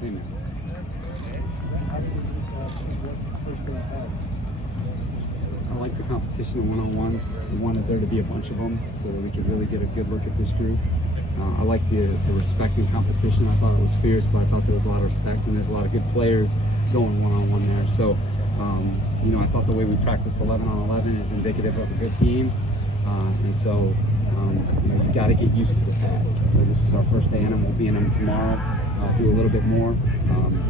Hey, man. I like the competition in one-on-ones. We wanted there to be a bunch of them so that we could really get a good look at this group. I like the respect and competition. I thought it was fierce, but I thought there was a lot of respect, and there's a lot of good players going one-on-one there. So, I thought the way we practice 11-on-11 is indicative of a good team. And so, you got to get used to the pads. So this is our first day in them. We'll be in them tomorrow. Do a little bit more,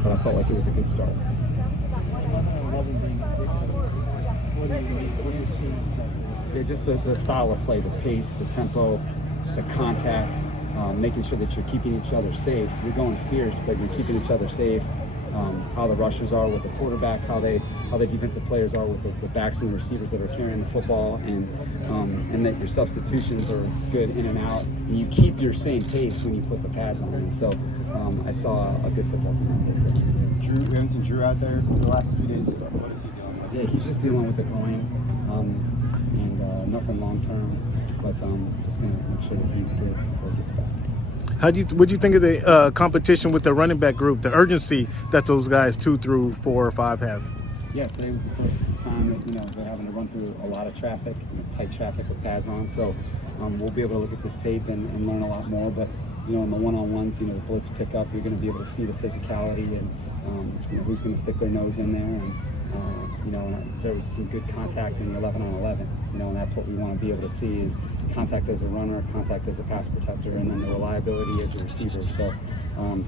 but I felt like it was a good start. Yeah, just the style of play, the pace, the tempo, the contact, making sure that you're keeping each other safe. You're going fierce, but you're keeping each other safe. How the rushers are with the quarterback, how the defensive players are with the backs and the receivers that are carrying the football, and that your substitutions are good in and out. And you keep your same pace when you put the pads on. And so I saw a good football team out there today. Drew, we haven't seen Drew out there for the last few days. What is he dealing with? Yeah, he's just dealing with the groin, and nothing long term, but just gonna make sure that he's good before he gets back. What'd you think of the competition with the running back group, the urgency that those guys 2 through 4 or 5 have? Yeah, today was the first time that they're having to run through a lot of traffic, tight traffic with pads on. So we'll be able to look at this tape and learn a lot more. But in the one-on-ones, the blitz pickup, you're going to be able to see the physicality and who's going to stick their nose in there. And there was some good contact in the 11-on-11. And that's what we want to be able to see is contact as a runner, contact as a pass protector, and then the reliability as a receiver. So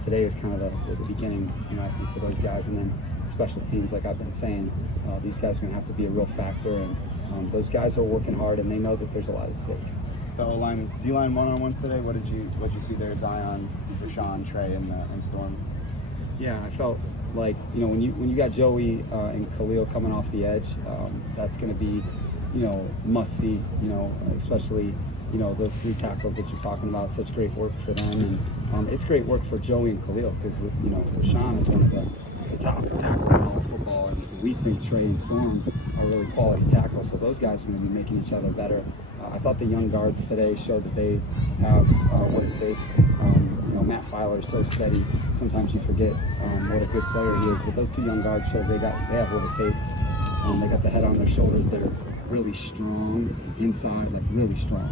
today is kind of the beginning, I think, for those guys. And then special teams, like I've been saying, these guys are going to have to be a real factor. And those guys are working hard, and they know that there's a lot at stake. The O-line, D-line one-on-ones today. What did you see there? Zion, Shawn, Trey, and Storm. Yeah, I felt like when you got Joey and Khalil coming off the edge, that's going to be must see. Especially those 3 tackles that you're talking about. Such great work for them, and it's great work for Joey and Khalil because Shawn is one of the top tackles in all of football, and we think Trey and Storm are really quality tackles. So those guys are going to be making each other better. I thought the young guards today showed that they have what it takes. Matt Filer is so steady. Sometimes you forget what a good player he is. But those 2 young guards showed they have what it takes. They got the head on their shoulders. They're really strong inside, like really strong.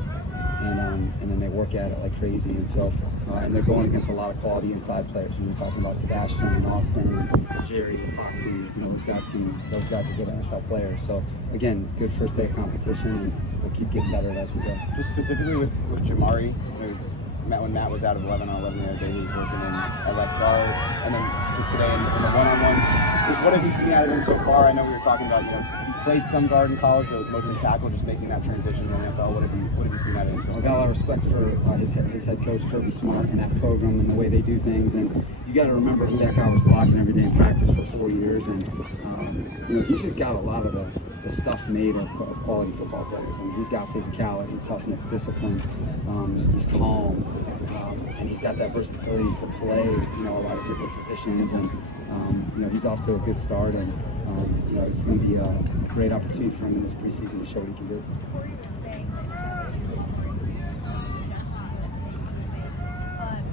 And then they work at it like crazy. And so, and they're going against a lot of quality inside players. When you're talking about Sebastian and Austin and Jerry and Foxy, those guys are good NFL players. So again, good first day of competition, and we'll keep getting better as we go. Just specifically with Jamari, when Matt was out of 11-on-11 the other day, he was working in at left guard, and then just today in the one-on-ones. Just what have you seen out of him so far? I know we were talking about he played some guard in college, but it was mostly tackle, just making that transition to the NFL. What have you seen out of him so far? I got a lot of respect for his head coach, Kirby Smart, and that program and the way they do things. And you got to remember who that guy was blocking every day in practice for 4 years, and he's just got a lot of the stuff made of quality football players. I mean, he's got physicality, toughness, discipline. He's calm, and he's got that versatility to play, a lot of different positions. And he's off to a good start, and it's going to be a great opportunity for him in this preseason to show what he can do.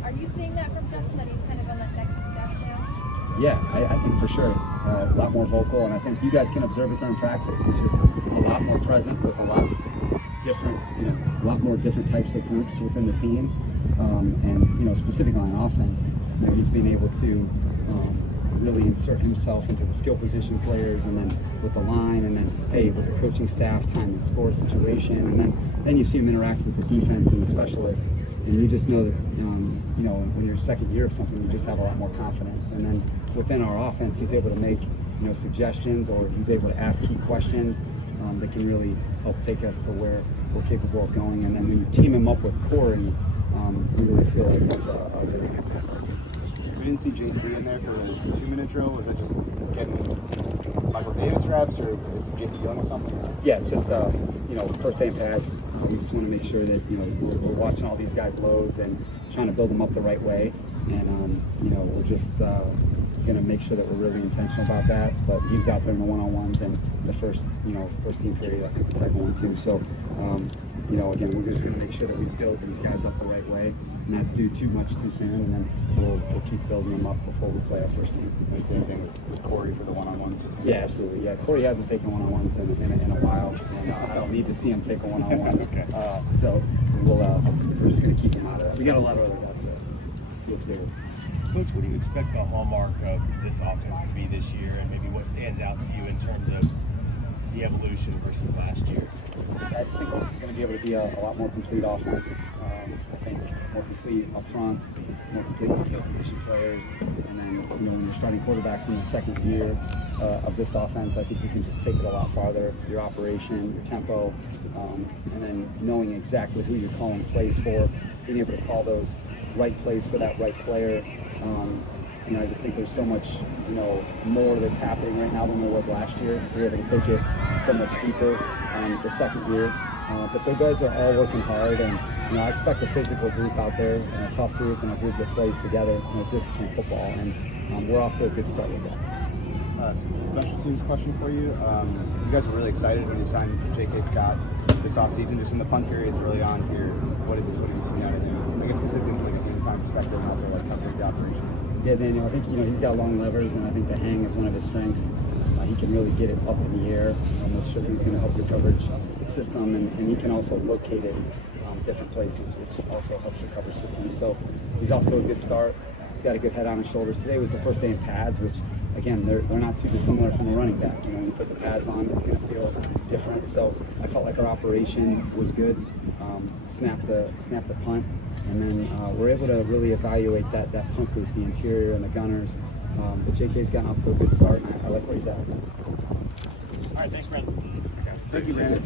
Are you seeing that from Justin, that he's kind of on that next step now? Yeah, I think for sure. A lot more vocal, and I think you guys can observe it during practice. He's just a lot more present with a lot more different types of groups within the team, and specifically on offense, he's been able to really insert himself into the skill position players, and then with the line, and then with the coaching staff, time and score situation, and then you see him interact with the defense and the specialists, and you just know that when you're second year of something, you just have a lot more confidence. And then within our offense, he's able to make suggestions, or he's able to ask key questions that can really help take us to where we're capable of going. And then when you team him up with Corey, we really feel like that's a really good combo. We didn't see JC in there for a 2-minute drill. Was it just getting Michael Davis reps, or is JC dealing with something? Yeah, just first day in pads. We just want to make sure that we're watching all these guys' loads and trying to build them up the right way. And we're just going to make sure that we're really intentional about that. But he was out there in the one-on-ones and the first team period, I think the second one too. So, again, we're just going to make sure that we build these guys up the right way, not do too much too soon, and then we'll keep building them up before we play our first game. And same thing with Corey for the one-on-ones. Yeah, absolutely. Yeah, Corey hasn't taken one-on-ones in a while, and I don't need to see him take a one-on-one. Okay. So we're just going to keep him out of that. We got a lot of other guys to observe. Coach, what do you expect the hallmark of this offense to be this year, and maybe what stands out to you in terms of the evolution versus last year? I just think we're going to be able to be a lot more complete offense. I think more complete up front, more complete with skill position players, and then when you're starting quarterbacks in the second year of this offense, I think you can just take it a lot farther. Your operation, your tempo, and then knowing exactly who you're calling plays for, being able to call those right plays for that right player. I just think there's so much, more that's happening right now than there was last year. We're able to take it so much deeper the second year. But the guys are all working hard, and I expect a physical group out there, and a tough group, and a group that plays together, disciplined football, and we're off to a good start with that. Special teams question for you. You guys were really excited when you signed J.K. Scott this offseason, just in the punt periods early on here. What have you seen out of him? I guess specifically from a game time perspective, and also covering the operations. Yeah, Daniel, I think he's got long levers, and I think the hang is one of his strengths. He can really get it up in the air. I'm not sure that he's going to help your coverage system, and he can also locate it different places, which also helps your coverage system. So he's off to a good start. He's got a good head on his shoulders. Today was the first day in pads, which again they're not too dissimilar from a running back. When you put the pads on, it's going to feel different. So I felt like our operation was good. Snap the punt. And then we're able to really evaluate that punt group, the interior and the gunners. But JK's gotten off to a good start, and I like where he's at. All right, thanks, Brandon. Thank you, Brandon.